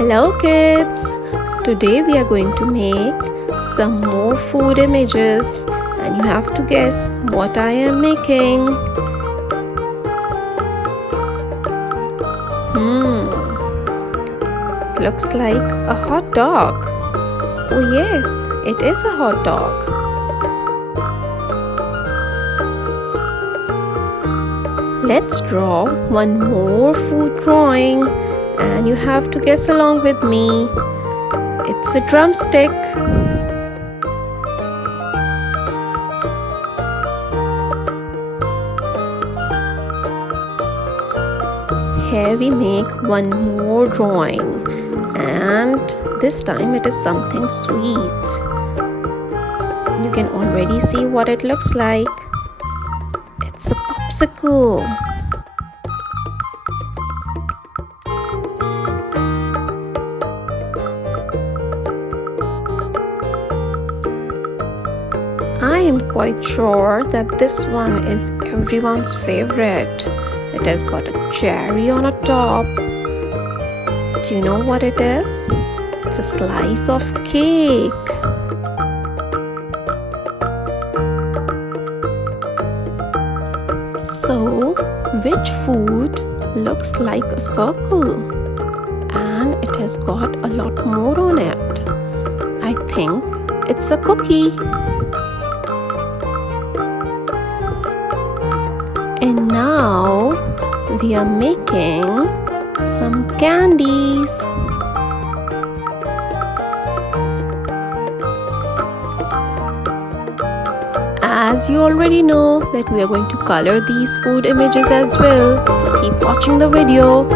Hello kids! Today we are going to make some more food images and you have to guess what I am making. Looks like a hot dog. Oh yes, it is a hot dog. Let's draw one more food drawing and you have to guess along with me. It's a drumstick. Here we make one more drawing and this time it is something sweet. You can already see what it looks like. It's a popsicle. I am quite sure that this one is everyone's favorite. It has got a cherry on a top. Do you know what it is? It's a slice of cake. So, which food looks like a circle? And it has got a lot more on it. I think it's a cookie. And now we are making some candies. As you already know that we are going to color these food images as well, so keep watching the video.